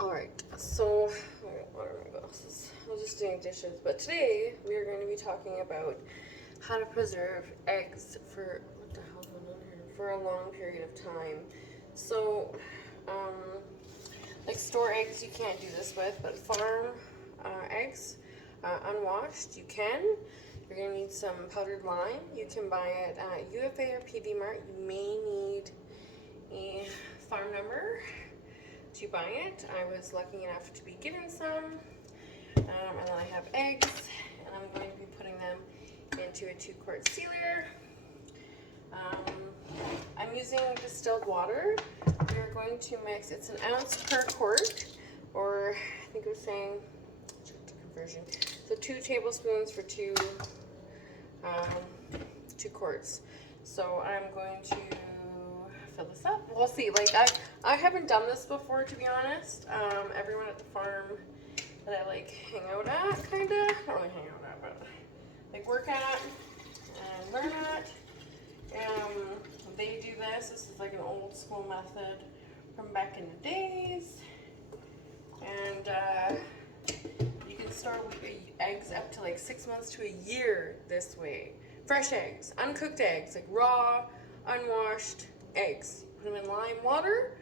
Alright, so, what are my glasses? I was just doing dishes, but today we are going to be talking about how to preserve eggs for, what the hell's going on here? For a long period of time. So, like store eggs you can't do this with, but farm eggs, unwashed, you can. You're going to need some powdered lime. You can buy it at UFA or PV Mart. You may need a farm number to buy it. I was lucky enough to be given some. And then I have eggs, and I'm going to be putting them into a 2-quart sealer. I'm using distilled water. We're going to mix, it's an ounce per quart, or I think it was saying, conversion. So 2 tablespoons for 2 quarts. So I'm going to fill this up. We'll see. Like I haven't done this before, to be honest. Everyone at the farm that I like hang out at, kinda. Not really hang out at, but like work at and learn at. They do this. This is like an old school method from back in the days. And you can store eggs up to like 6 months to a year this way. Fresh eggs, uncooked eggs, like raw, unwashed eggs. Put them in lime water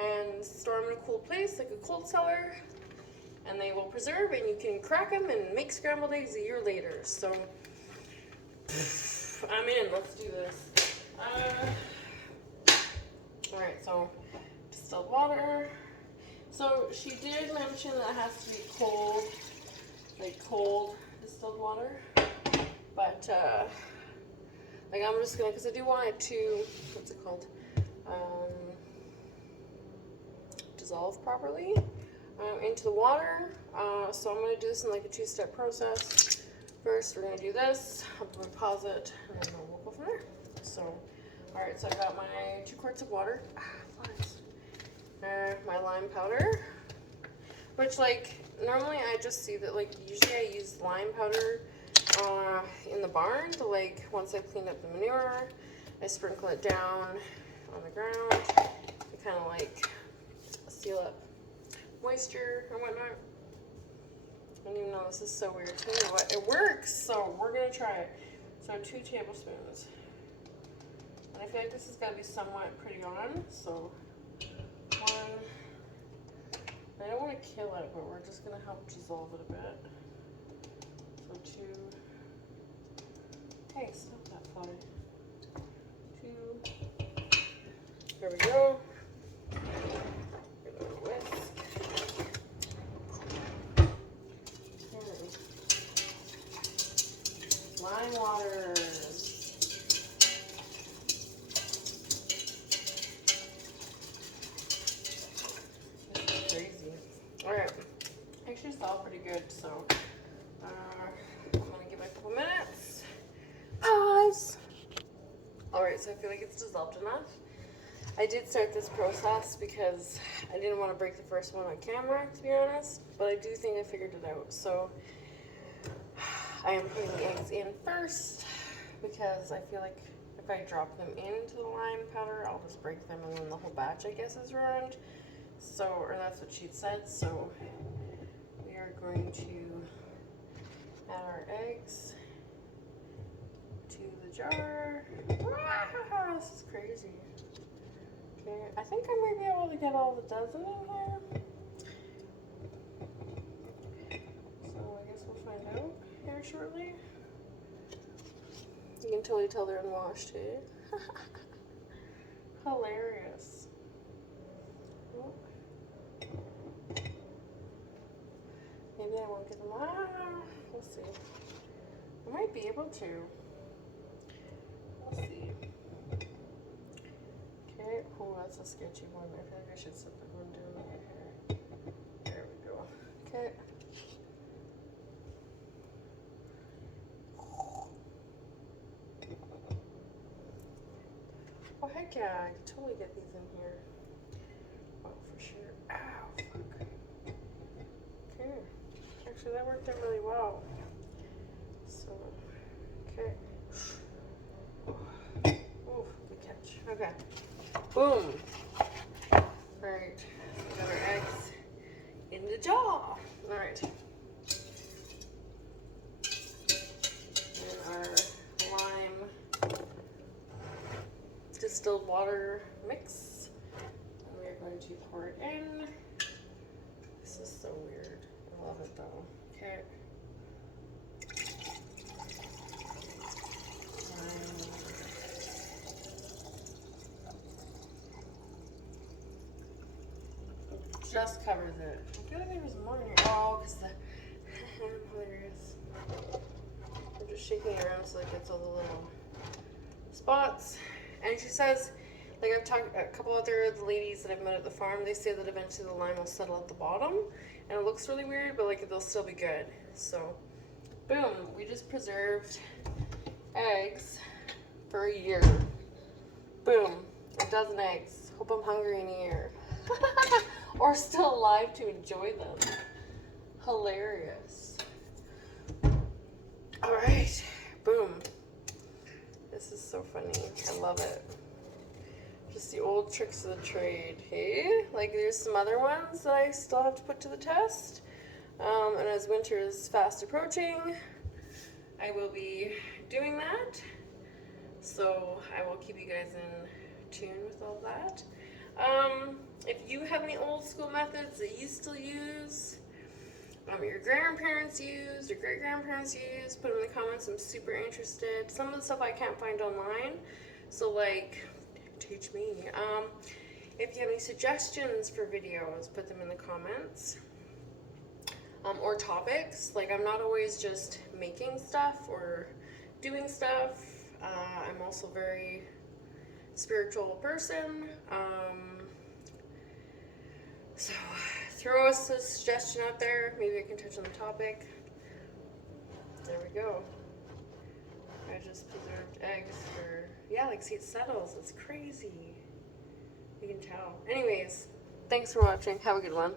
and store them in a cool place, like a cold cellar, and they will preserve, and you can crack them and make scrambled eggs a year later. So, I'm in. Let's do this. Alright, so distilled water. So she did mention that it has to be cold, like cold distilled water. But like I'm just gonna, because I do want it to, what's it called, dissolve properly into the water. So I'm gonna do this in like a 2-step process. First, we're gonna do this. I'm gonna pause it, and then we'll go from there. So, all right. So I got my 2 quarts of water. My lime powder, which like normally I just see that, like usually I use lime powder in the barn to, like, once I've cleaned up the manure, I sprinkle it down on the ground to kind of like seal up moisture and whatnot. I don't even know, this is so weird to me, but it works, so we're gonna try it. So 2 tablespoons. And I feel like this has got to be somewhat pretty on, so 1. I don't want to kill it, but we're just gonna help dissolve it a bit. So 2. Hey, stop that fly. 2. There we go. Whisk. Lime water. This is crazy. Alright. Actually, it's all pretty good, so I'm gonna give it a couple minutes. Pause. Alright, so I feel like it's dissolved enough. I did start this process because I didn't want to break the first one on camera, to be honest, but I do think I figured it out. So I am putting the eggs in first because I feel like if I drop them into the lime powder, I'll just break them, and then the whole batch, I guess, is ruined. So, or that's what she said. So we are going to add our eggs to the jar. This is crazy. Okay, I think I might be able to get all the dozen in here. So I guess we'll find out here shortly. You can totally tell they're unwashed, eh? Hilarious. Oh. Maybe I won't get them. We'll see. I might be able to. We'll see. Okay, oh, that's a sketchy one. I feel like I should set that one down over here. There we go. Okay. Oh, heck yeah, I could totally get these in here. Oh, for sure. Ow, fuck. Okay. Actually, that worked out really well. So, okay. Oh, good catch. Okay. Boom. Alright, so we got our eggs jaw. All right. And our lime distilled water mix. And we're going to pour it in. This is so weird. I love it though. Okay. Just covers it. I feel like there was more in here. Oh, because the I'm hilarious. I'm just shaking it around so it gets all the little spots. And she says, like I've talked a couple other ladies that I've met at the farm, they say that eventually the lime will settle at the bottom, and it looks really weird, but like they'll still be good. So, boom, we just preserved eggs for a year. Boom, a dozen eggs. Hope I'm hungry in a year. Or still alive to enjoy them. Hilarious. All right, boom. This is so funny. I love it. Just the old tricks of the trade, hey? Like there's some other ones that I still have to put to the test. And as winter is fast approaching, I will be doing that. So I will keep you guys in tune with all that. If you have any old school methods that you still use, your grandparents use, or great-grandparents use, put them in the comments. I'm super interested. Some of the stuff I can't find online, so like, teach me. If you have any suggestions for videos, put them in the comments. Or topics, like I'm not always just making stuff or doing stuff. I'm also a very spiritual person. So throw us a suggestion out there. Maybe I can touch on the topic. There we go. I just preserved eggs for, yeah, like see it settles. It's crazy. You can tell. Anyways, thanks for watching. Have a good one.